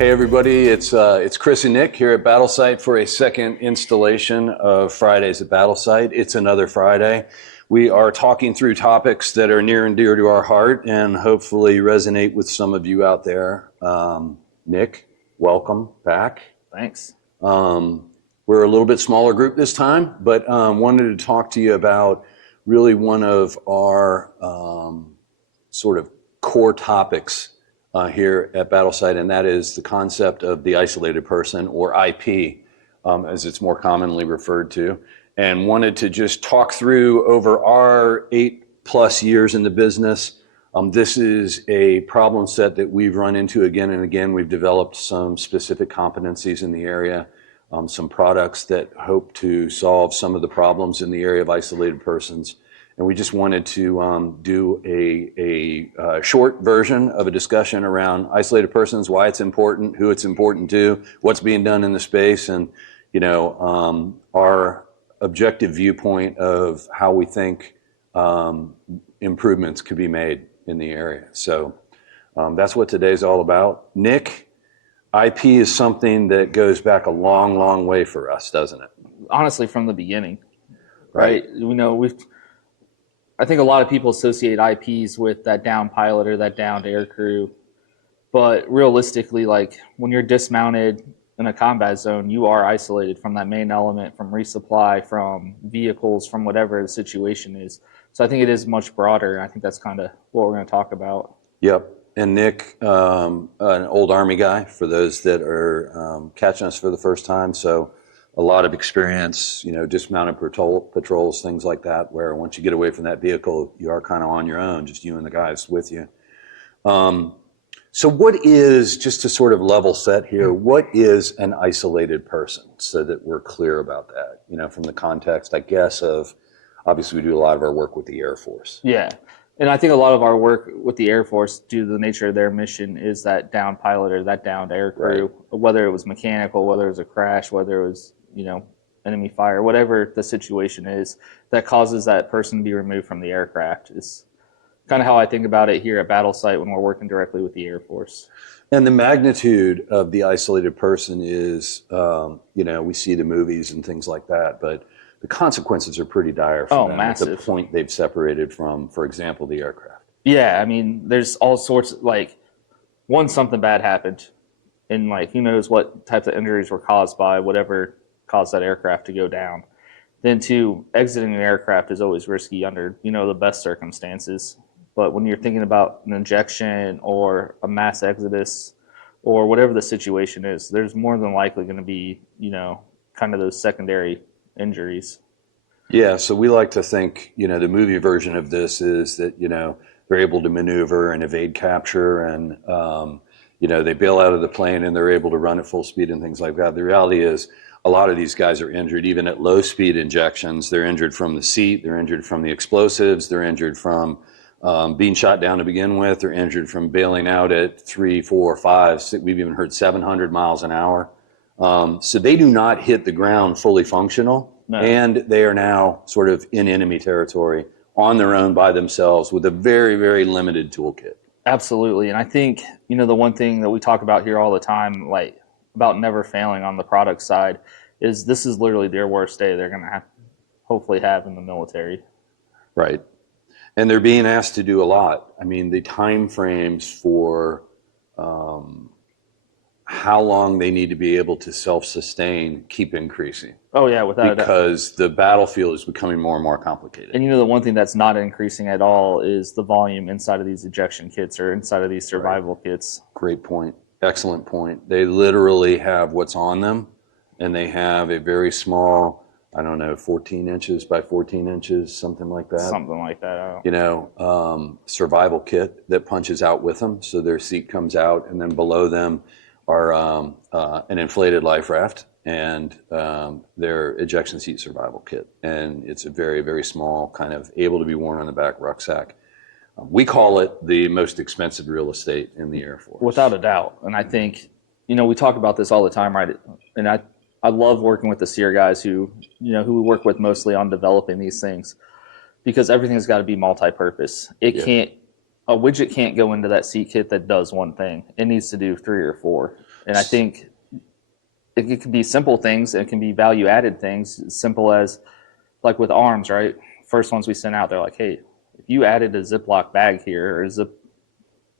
Hey everybody, it's Chris and Nick here at Battlesite for a second installation of Fridays at Battlesite. It's another Friday. We are talking through topics that are near and dear to our heart and hopefully resonate with some of you out there. Nick, welcome back. Thanks. We're a little bit smaller group this time, but wanted to talk to you about really one of our sort of core topics here at Battlesite, and that is the concept of the isolated person, or IP, as it's more commonly referred to. And wanted to just talk through over our 8+ years in the business. This is a problem set that we've run into again and again. We've developed some specific competencies in the area, some products that hope to solve some of the problems in the area of isolated persons. And we just wanted to do a short version of a discussion around isolated persons, why it's important, who it's important to, what's being done in the space, and our objective viewpoint of how we think improvements could be made in the area. So that's what today's all about. Nick, IP is something that goes back a long, long way for us, doesn't it? Honestly, from the beginning, right? I think a lot of people associate IPs with that downed pilot or that downed air crew, but realistically, like when you're dismounted in a combat zone, you are isolated from that main element, from resupply, from vehicles, from whatever the situation is. So I think it is much broader, and I think that's kind of what we're going to talk about. Yep. And Nick, an old Army guy, for those that are catching us for the first time, so a lot of experience, dismounted patrols, things like that, where once you get away from that vehicle, you are kind of on your own, just you and the guys with you. So what is, just to sort of level set here, what is an isolated person, so that we're clear about that, from the context, I guess, of, obviously we do a lot of our work with the Air Force. Yeah. And I think a lot of our work with the Air Force, due to the nature of their mission, is that downed pilot or that downed air crew, right. Whether it was mechanical, whether it was a crash, whether it was, enemy fire, whatever the situation is that causes that person to be removed from the aircraft is kind of how I think about it here at Battlesite when we're working directly with the Air Force. And the magnitude of the isolated person is, we see the movies and things like that, but the consequences are pretty dire for them massive. At the point they've separated from, for example, the aircraft. Yeah, I mean, there's all sorts of, once something bad happened, and who knows what types of injuries were caused by whatever caused that aircraft to go down. Then two, exiting an aircraft is always risky under, the best circumstances. But when you're thinking about an injection or a mass exodus or whatever the situation is, there's more than likely going to be, kind of those secondary injuries. Yeah, so we like to think, the movie version of this is that, they're able to maneuver and evade capture and, they bail out of the plane and they're able to run at full speed and things like that. The reality is a lot of these guys are injured even at low speed injections. They're injured from the seat, they're injured from the explosives, they're injured from being shot down to begin with, they're injured from bailing out at 3, 4, 5, 6, we've even heard 700 miles an hour. So they do not hit the ground fully functional. No. And they are now sort of in enemy territory on their own by themselves with a very, very limited toolkit. Absolutely. And I think, the one thing that we talk about here all the time, about never failing on the product side, is this is literally their worst day they're going to hopefully have in the military. Right. And they're being asked to do a lot. I mean, the time frames for how long they need to be able to self-sustain keep increasing. Oh, yeah, without a doubt. Because the battlefield is becoming more and more complicated. And the one thing that's not increasing at all is the volume inside of these ejection kits or inside of these survival kits. Great point. Excellent point. They literally have what's on them, and they have a very small, 14 inches by 14 inches, something like that. Something like that. Survival kit that punches out with them, so their seat comes out, and then below them are an inflated life raft and their ejection seat survival kit. And it's a very, very small, kind of able to be worn on the back rucksack. We call it the most expensive real estate in the Air Force. Without a doubt. And I think, we talk about this all the time, right? And I love working with the SERE guys who we work with mostly on developing these things, because everything's got to be multi-purpose. A widget can't go into that seat kit that does one thing. It needs to do 3 or 4. And I think it can be simple things, and it can be value added things, as simple as like with arms, right? First ones we sent out, they're like, hey, if you added a Ziploc bag here or a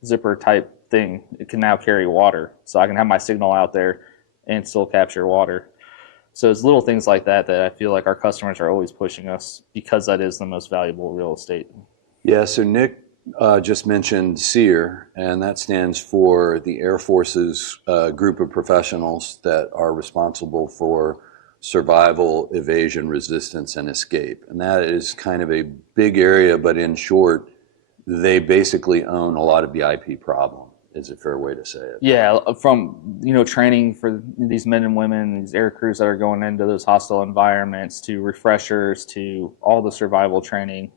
zipper type thing, it can now carry water. So I can have my signal out there and still capture water. So it's little things like that that I feel like our customers are always pushing us, because that is the most valuable real estate. Yeah, so Nick just mentioned SERE, and that stands for the Air Force's group of professionals that are responsible for survival, evasion, resistance, and escape. And that is kind of a big area, but in short, they basically own a lot of the IP problem, is a fair way to say it. Yeah, from training for these men and women, these air crews that are going into those hostile environments, to refreshers, to all the survival training.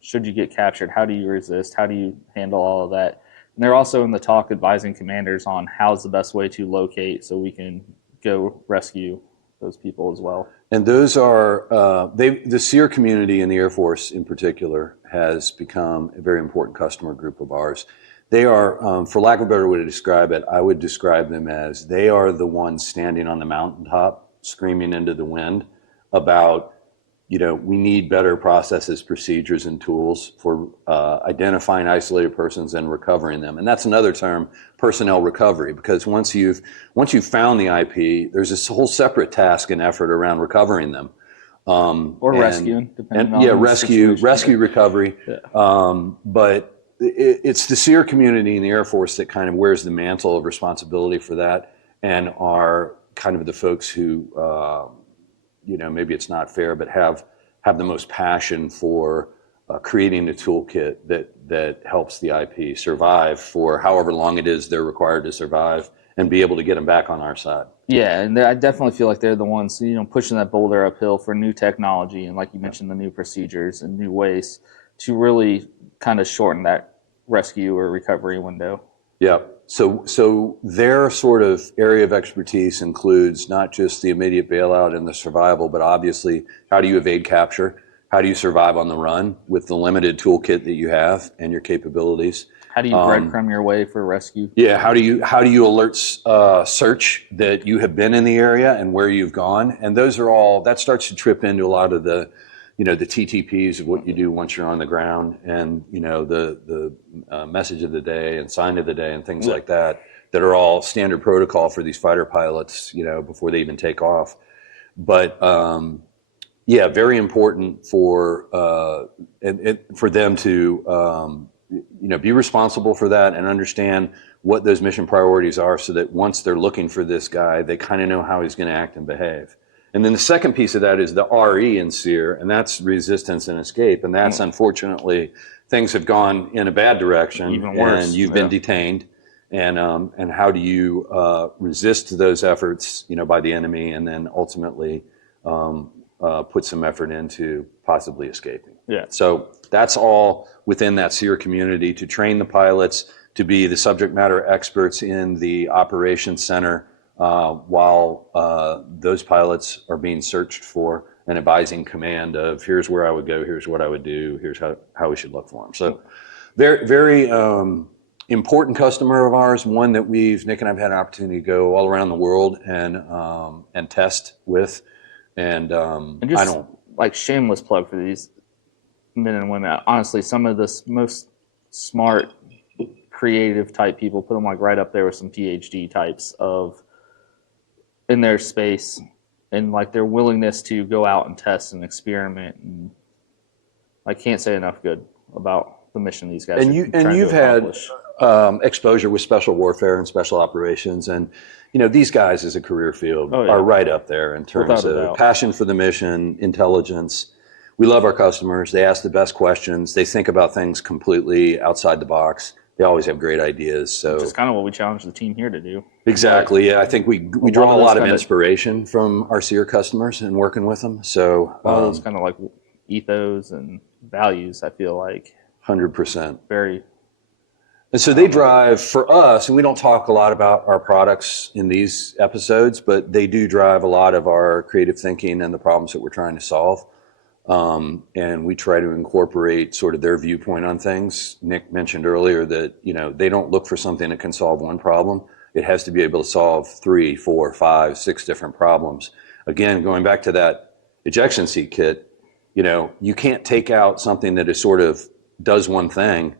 Should you get captured, how do you resist? How do you handle all of that? And they're also in the talk advising commanders on how's the best way to locate so we can go rescue those people as well. And those are, the SERE community in the Air Force in particular has become a very important customer group of ours. They are, for lack of a better way to describe it, I would describe them as they are the ones standing on the mountaintop screaming into the wind about, we need better processes, procedures, and tools for identifying isolated persons and recovering them. And that's another term, personnel recovery, because once you've found the IP, there's this whole separate task and effort around recovering them. Or rescuing, depending on yeah, rescue recovery. Yeah. But it's the SERE community in the Air Force that kind of wears the mantle of responsibility for that, and are kind of the folks who, maybe it's not fair, but have the most passion for creating a toolkit that helps the IP survive for however long it is they're required to survive, and be able to get them back on our side. Yeah, and I definitely feel like they're the ones, pushing that boulder uphill for new technology, and like you mentioned, the new procedures and new ways to really kind of shorten that rescue or recovery window. Yeah. So their sort of area of expertise includes not just the immediate bailout and the survival, but obviously how do you evade capture? How do you survive on the run with the limited toolkit that you have and your capabilities? How do you breadcrumb your way for rescue? Yeah, how do you alert search that you have been in the area and where you've gone? And those are all, that starts to trip into a lot of the the TTPs of what you do once you're on the ground, and the message of the day and sign of the day and things like that are all standard protocol for these fighter pilots, before they even take off. But very important for and for them to be responsible for that and understand what those mission priorities are, so that once they're looking for this guy, they kind of know how he's going to act and behave. And then the second piece of that is the RE in SERE, and that's resistance and escape. And that's unfortunately, things have gone in a bad direction. Even worse. And you've been detained. And how do you resist those efforts, by the enemy, and then ultimately put some effort into possibly escaping. Yeah. So that's all within that SERE community, to train the pilots to be the subject matter experts in the operations center, while those pilots are being searched for and advising command of, here's where I would go, here's what I would do, here's how we should look for them. So very, very important customer of ours, one that Nick and I've had an opportunity to go all around the world and test with. And just, I don't like shameless plug for these men and women. Honestly, some of the most smart, creative type people, put them like right up there with some PhD types in their space, and like their willingness to go out and test and experiment. And I can't say enough good about the mission these guys. And you've had exposure with special warfare and special operations, and these guys as a career field are right up there in terms of passion for the mission, intelligence. We love our customers. They ask the best questions. They think about things completely outside the box. They always have great ideas. So which is kind of what we challenge the team here to do. Exactly. Yeah, I think we draw a lot of inspiration from our SERE customers and working with them. So all those kind of like ethos and values, I feel like 100%. Very. And so they drive for us, and we don't talk a lot about our products in these episodes, but they do drive a lot of our creative thinking and the problems that we're trying to solve. And we try to incorporate sort of their viewpoint on things. Nick mentioned earlier that, they don't look for something that can solve one problem. It has to be able to solve 3, 4, 5, 6 different problems. Again, going back to that ejection seat kit, you can't take out something that is sort of does one thing,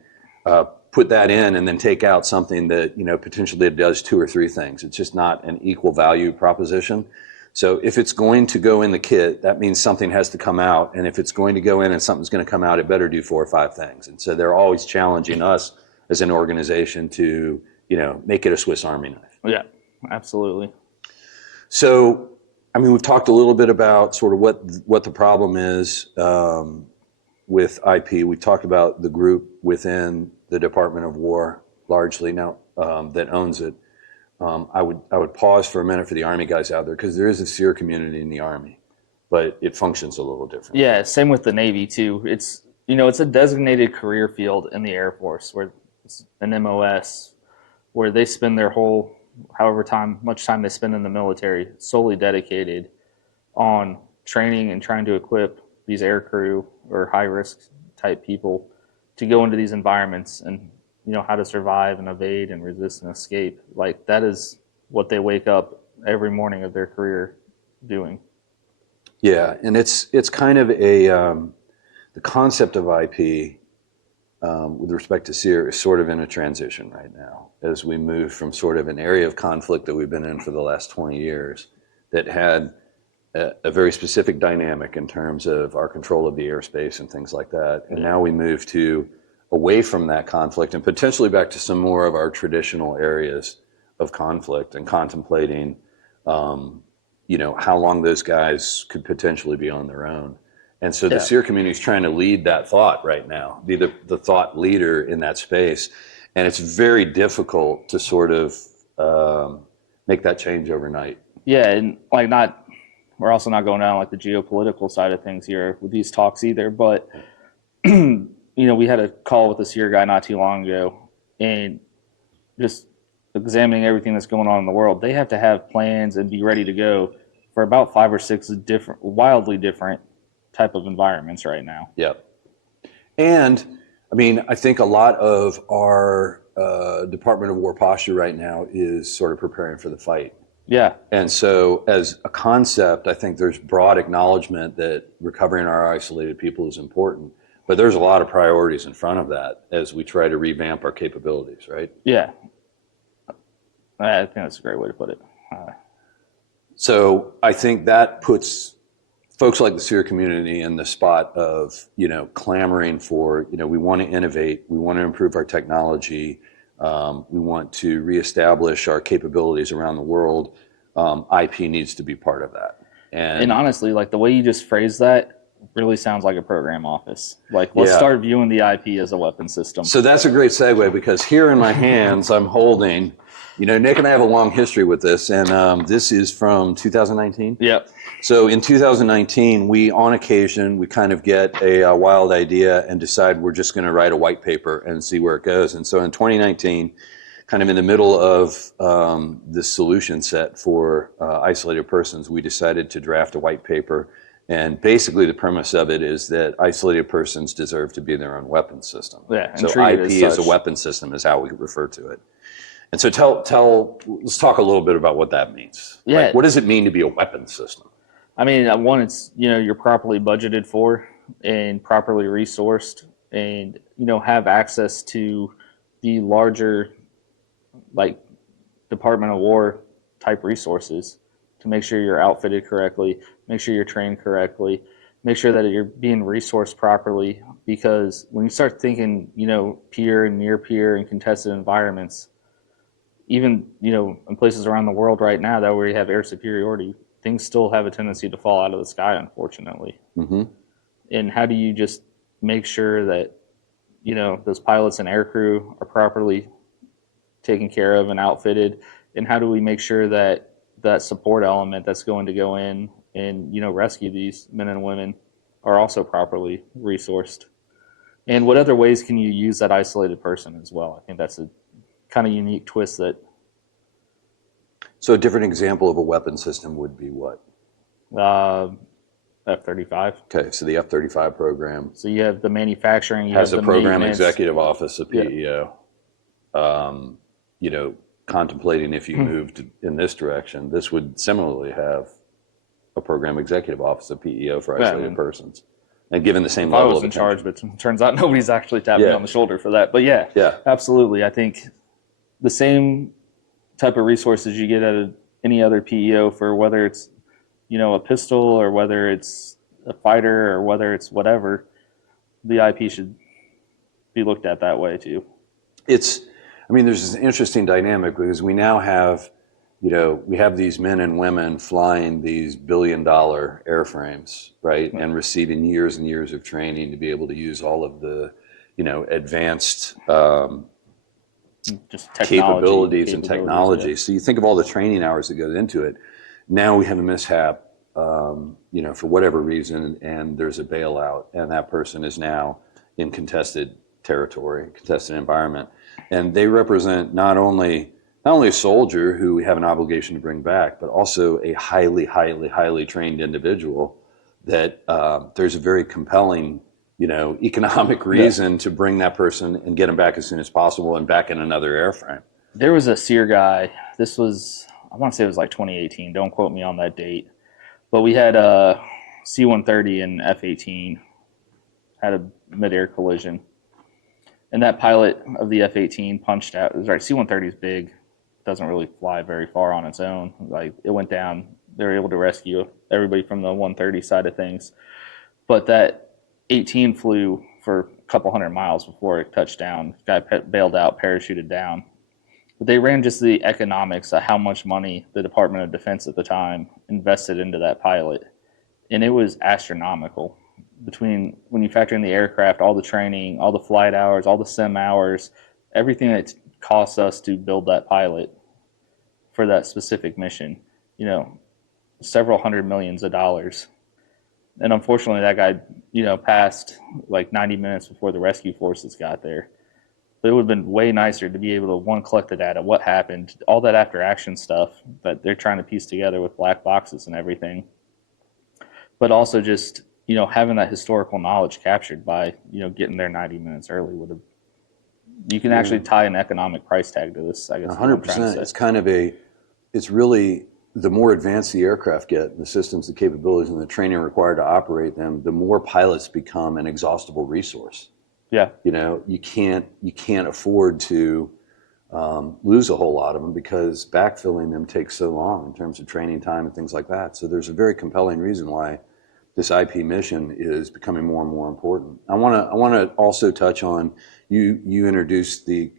put that in, and then take out something that, potentially does 2 or 3 things. It's just not an equal value proposition. So if it's going to go in the kit, that means something has to come out. And if it's going to go in and something's going to come out, it better do 4 or 5 things. And so they're always challenging us as an organization to, make it a Swiss Army knife. Yeah, absolutely. So, we've talked a little bit about sort of what the problem is with IP. We've talked about the group within the Department of War largely now that owns it. I would pause for a minute for the Army guys out there, because there is a SERE community in the Army, but it functions a little different. Yeah, same with the Navy too. It's it's a designated career field in the Air Force, where it's an MOS, where they spend their whole much time they spend in the military solely dedicated on training and trying to equip these air crew or high risk type people to go into these environments and how to survive and evade and resist and escape. Like, that is what they wake up every morning of their career doing. Yeah, and it's kind of the concept of IP with respect to SERE is sort of in a transition right now, as we move from sort of an area of conflict that we've been in for the last 20 years that had a very specific dynamic in terms of our control of the airspace and things like that. And now we move away from that conflict and potentially back to some more of our traditional areas of conflict, and contemplating, how long those guys could potentially be on their own. And so the SERE community is trying to lead that thought right now, be the thought leader in that space. And it's very difficult to sort of make that change overnight. Yeah, and we're also not going down like the geopolitical side of things here with these talks either, but we had a call with a SERE guy not too long ago, and just examining everything that's going on in the world. They have to have plans and be ready to go for about 5 or 6 wildly different type of environments right now. Yep. And I think a lot of our Department of War posture right now is sort of preparing for the fight. Yeah. And so as a concept, I think there's broad acknowledgement that recovering our isolated people is important. But there's a lot of priorities in front of that as we try to revamp our capabilities, right? Yeah. I think that's a great way to put it. So I think that puts folks like the SERE community in the spot of, clamoring for, we want to innovate, we want to improve our technology, we want to reestablish our capabilities around the world. IP needs to be part of that. And honestly, like, the way you just phrased that really sounds like a program office. Like, let's start viewing the IP as a weapon system. So that's a great segue, because here in my hands, I'm holding, Nick and I have a long history with this, and this is from 2019. Yep. So in 2019, on occasion, we kind of get a wild idea and decide we're just going to write a white paper and see where it goes. And so in 2019, kind of in the middle of this solution set for isolated persons, we decided to draft a white paper. And basically the premise of it is that isolated persons deserve to be their own weapon system. Yeah, and so IP as a weapon system is how we refer to it. And so let's talk a little bit about what that means. Yeah. Like, what does it mean to be a weapon system? One, it's, you're properly budgeted for and properly resourced, and, have access to the larger, like, Department of War type resources to make sure you're outfitted correctly, make sure you're trained correctly, make sure that you're being resourced properly. Because when you start thinking, peer and near peer and contested environments, even, in places around the world right now that where you have air superiority, things still have a tendency to fall out of the sky, unfortunately. Mm-hmm. And how do you just make sure that, those pilots and aircrew are properly taken care of and outfitted? And how do we make sure that that support element that's going to go in and, rescue these men and women are also properly resourced? And what other ways can you use that isolated person as well? I think that's a kind of unique twist that. So a different example of a weapon system would be what? F-35. Okay, so the F-35 program. So you have the manufacturing. Has a program executive office, a PEO. contemplating if you moved in this direction, this would similarly have a program executive office, a PEO for isolated persons. And given the same I level was of in attention. charge, but it turns out nobody's actually tapped me on the shoulder for that. But yeah, absolutely. I think the same type of resources you get at any other PEO for whether it's, a pistol or whether it's a fighter or whether it's whatever, the IP should be looked at that way too. There's this interesting dynamic because we now have, we have these men and women flying these billion-dollar airframes, right? And receiving years and years of training to be able to use all of the, advanced just capabilities and technology. Yeah. So you think of all the training hours that go into it. Now we have a mishap, for whatever reason, and there's a bailout, and that person is now in contested territory, contested environment. And they represent not only a soldier who we have an obligation to bring back, but also a highly, highly, highly trained individual that there's a very compelling, economic reason to bring that person and get them back as soon as possible and back in another airframe. There was a SERE guy. This was, I want to say it was like 2018. Don't quote me on that date. But we had a C-130 and F-18 had a mid-air collision. And that pilot of the F-18 punched out. It was right. C-130 is big. Doesn't really fly very far on its own. Like, it went down. They were able to rescue everybody from the 130 side of things. But that 18 flew for a couple hundred miles before it touched down. Guy bailed out, parachuted down. But they ran just the economics of how much money the Department of Defense at the time invested into that pilot. And it was astronomical. Between when you factor in the aircraft, all the training, all the flight hours, all the sim hours, everything that cost us to build that pilot for that specific mission, several hundred millions of dollars. And unfortunately, that guy, passed like 90 minutes before the rescue forces got there. But it would have been way nicer to be able to, one, collect the data, what happened, all that after action stuff that they're trying to piece together with black boxes and everything. But also just, having that historical knowledge captured by, getting there 90 minutes early would have, you can actually tie an economic price tag to this, I guess. 100%. It's kind of it's really, the more advanced the aircraft get, the systems, the capabilities, and the training required to operate them, the more pilots become an exhaustible resource. Yeah. You can't afford to lose a whole lot of them because backfilling them takes so long in terms of training time and things like that. So there's a very compelling reason why this IP mission is becoming more and more important. I want to also touch on, you introduced the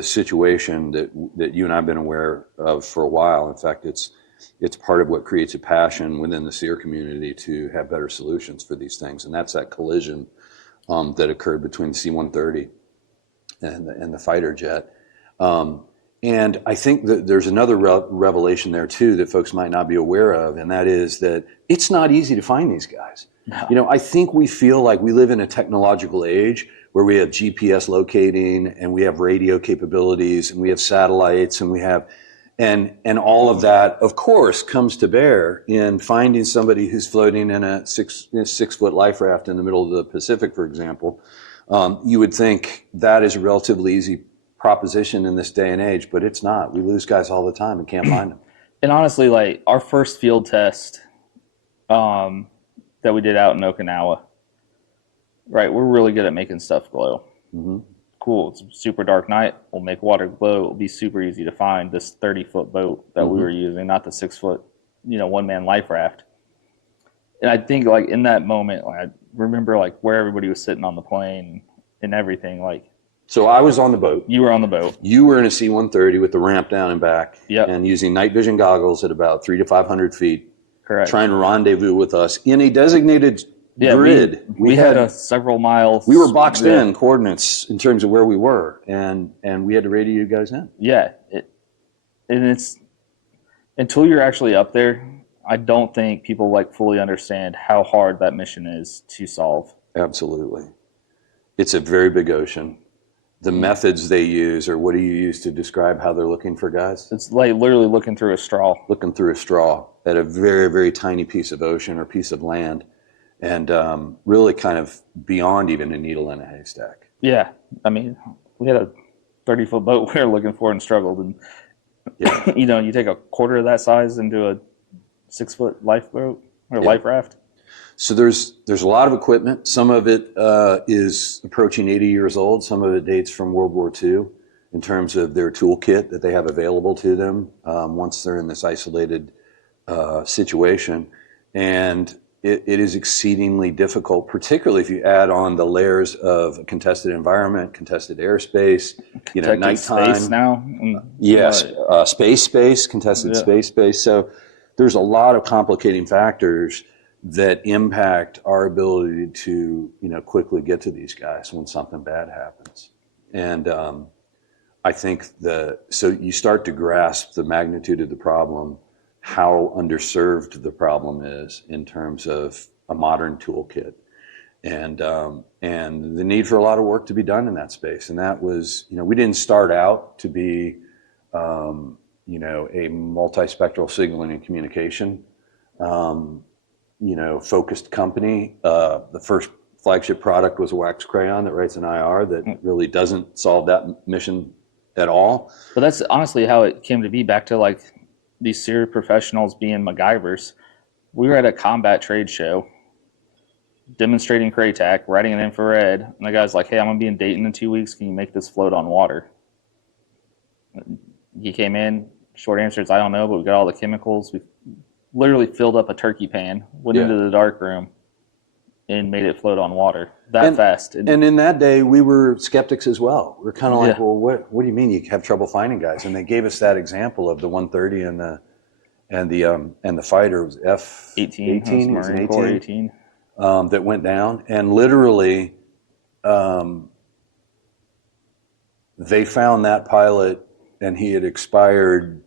situation that you and I've been aware of for a while. In fact, it's part of what creates a passion within the SERE community to have better solutions for these things, and that's that collision that occurred between the C-130 and the fighter jet. And I think that there's another revelation there too that folks might not be aware of, and that is that it's not easy to find these guys. No. I think we feel like we live in a technological age where we have GPS locating and we have radio capabilities and we have satellites and we have, and all of that, of course, comes to bear in finding somebody who's floating in a 6-foot life raft in the middle of the Pacific, for example. You would think that is a relatively easy proposition in this day and age, but it's not. We lose guys all the time and can't find them. And honestly, like our first field test that we did out in Okinawa, right, we're really good at making stuff glow. Mm-hmm. Cool. It's a super dark night. We'll make water glow. It'll be super easy to find this 30-foot boat that we were using, not the 6-foot, one-man life raft. And I think like in that moment, like, I remember like where everybody was sitting on the plane and everything. Like, so I was on the boat. You were on the boat. You were in a C-130 with the ramp down and back. Yep. And using night vision goggles at about 300 to 500 feet. Correct. Trying to rendezvous with us in a designated grid. We had several miles. We were boxed in coordinates in terms of where we were, and we had to radio you guys in. Yeah. And it's, until you're actually up there, I don't think people like fully understand how hard that mission is to solve. Absolutely. It's a very big ocean. The methods they use, or what do you use to describe how they're looking for guys? It's like literally looking through a straw. Looking through a straw at a very, very tiny piece of ocean or piece of land, and really kind of beyond even a needle in a haystack. Yeah. I mean, we had a 30-foot boat we were looking for and struggled. And, Yeah. you take a quarter of that size into a 6-foot lifeboat or life raft. So there's a lot of equipment. Some of it is approaching 80 years old. Some of it dates from World War II in terms of their toolkit that they have available to them once they're in this isolated situation. And it is exceedingly difficult, particularly if you add on the layers of a contested environment, contested airspace, nighttime. Space now. Yes, space, contested space. So there's a lot of complicating factors that impact our ability to, quickly get to these guys when something bad happens. And I think so you start to grasp the magnitude of the problem, how underserved the problem is in terms of a modern toolkit, and the need for a lot of work to be done in that space. And that was, we didn't start out to be, a multispectral signaling and communication focused company. The first flagship product was a wax crayon that writes an IR that really doesn't solve that mission at all. But that's honestly how it came to be, back to like these SERE professionals being MacGyvers. We were at a combat trade show demonstrating CRATAC, writing an infrared, and the guy's like, hey, I'm going to be in Dayton in 2 weeks. Can you make this float on water? He came in, short answer is I don't know, but we got all the chemicals. We literally filled up a turkey pan, went into the dark room, and made it float on water fast. And in that day, we were skeptics as well. We were kind of like, well, what do you mean you have trouble finding guys? And they gave us that example of the 130 and the fighter was F-18, Marine Corps 18. That went down, and literally, they found that pilot, and he had expired,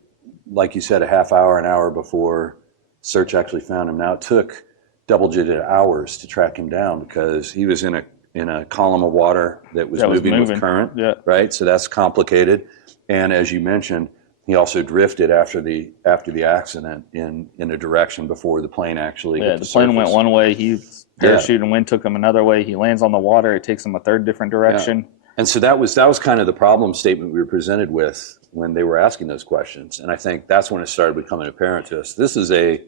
like you said, a half hour, an hour before search actually found him. Now it took double-digit hours to track him down because he was in a column of water that was moving with current, right? So that's complicated. And as you mentioned, he also drifted after the accident in a direction before the plane actually hit the plane surface. went one way. He parachuted and wind took him another way. He lands on the water. It takes him a third different direction. Yeah. And so that was kind of the problem statement we were presented with when they were asking those questions. And I think that's when it started becoming apparent to us. This is a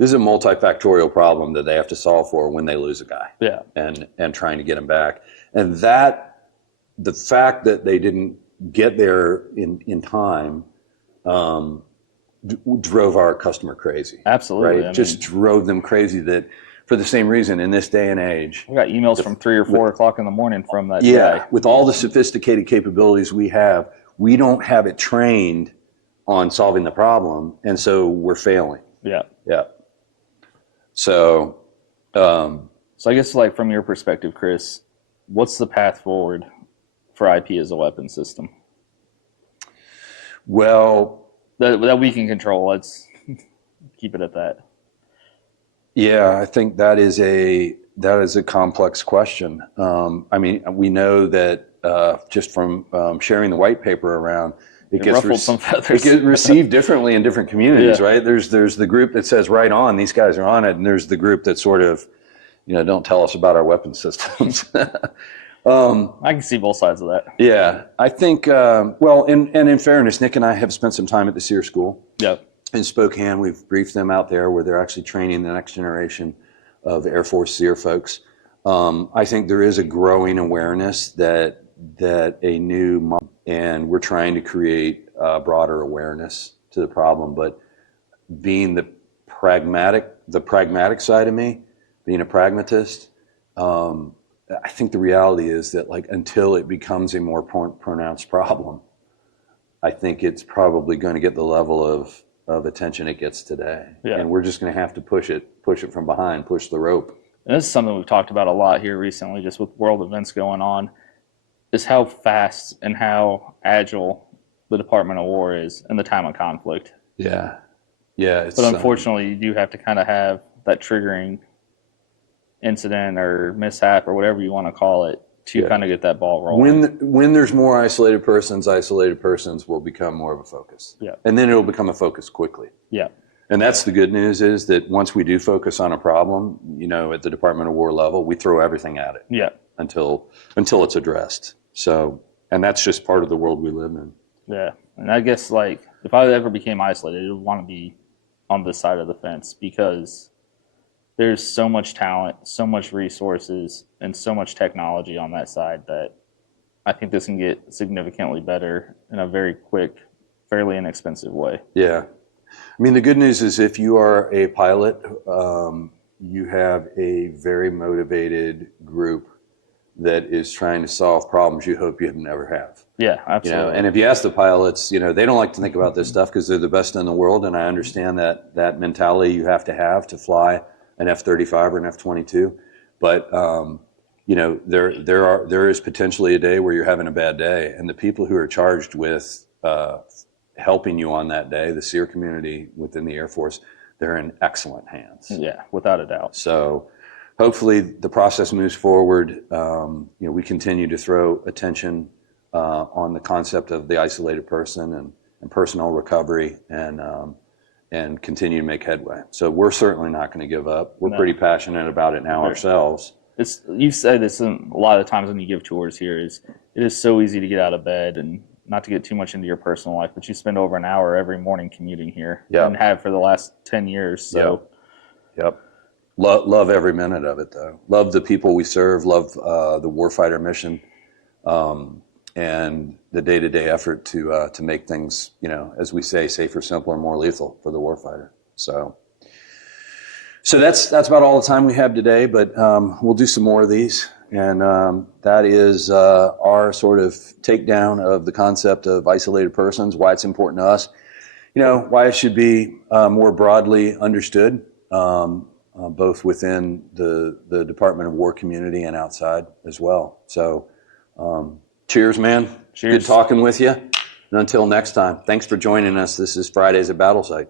multifactorial problem that they have to solve for when they lose a guy. Yeah. And trying to get him back. And the fact that they didn't get there in time drove our customer crazy. Absolutely. Right? Just drove them crazy, that for the same reason in this day and age. We got emails from 3 or 4 o'clock in the morning from that guy. With all the sophisticated capabilities we have, we don't have it trained on solving the problem, and so we're failing. Yeah. So I guess, like, from your perspective, Chris, what's the path forward for IP as a weapon system? Well, that we can control. Let's keep it at that. Yeah, I think that is a complex question. I mean, we know that just from sharing the white paper around, it gets received differently in different communities, right? There's the group that says right on, these guys are on it, and there's the group that sort of, don't tell us about our weapon systems. I can see both sides of that. Yeah, I think, well, and in fairness, Nick and I have spent some time at the SERE school. Yep. In Spokane, we've briefed them out there where they're actually training the next generation of Air Force SERE folks. I think there is a growing awareness that and we're trying to create broader awareness to the problem. But being the pragmatic side of me, being a pragmatist, I think the reality is that, like, until it becomes a more pronounced problem, I think it's probably going to get the level of attention it gets today. Yeah. And we're just going to have to push it from behind, push the rope. And this is something we've talked about a lot here recently, just with world events going on, is how fast and how agile the Department of War is in the time of conflict. Yeah. But unfortunately, you do have to kind of have that triggering incident or mishap or whatever you want to call it to kind of get that ball rolling. When there's more isolated persons will become more of a focus. Yeah. And then it'll become a focus quickly. Yeah. And that's the good news, is that once we do focus on a problem, at the Department of War level, we throw everything at it. Yeah. Until it's addressed. So And that's just part of the world we live in. Yeah, and I guess like if I ever became isolated, I would want to be on this side of the fence because there's so much talent, so much resources, and so much technology on that side that I think this can get significantly better in a very quick, fairly inexpensive way. Yeah. I mean, the good news is if you are a pilot, you have a very motivated group that is trying to solve problems you hope you never have. Yeah, absolutely. And if you ask the pilots, they don't like to think about this stuff because they're the best in the world, and I understand that mentality you have to fly an F-35 or an F-22. But there is potentially a day where you're having a bad day, and the people who are charged with helping you on that day, the SERE community within the Air Force, they're in excellent hands. Yeah, without a doubt. So hopefully the process moves forward. We continue to throw attention on the concept of the isolated person and personal recovery and continue to make headway. So we're certainly not going to give up. We're pretty passionate about it now ourselves. You've said this a lot of times when you give tours here, it is so easy to get out of bed, and not to get too much into your personal life, but you spend over an hour every morning commuting here and have for the last 10 years. So Yep. Love every minute of it, though. Love the people we serve, love the warfighter mission, and the day-to-day effort to make things, as we say, safer, simpler, more lethal for the warfighter. So that's about all the time we have today, but we'll do some more of these. And that is our sort of takedown of the concept of isolated persons, why it's important to us, why it should be more broadly understood, both within the Department of War community and outside as well. So cheers, man. Cheers. Good talking with you. And until next time, thanks for joining us. This is Fridays at Battle Site.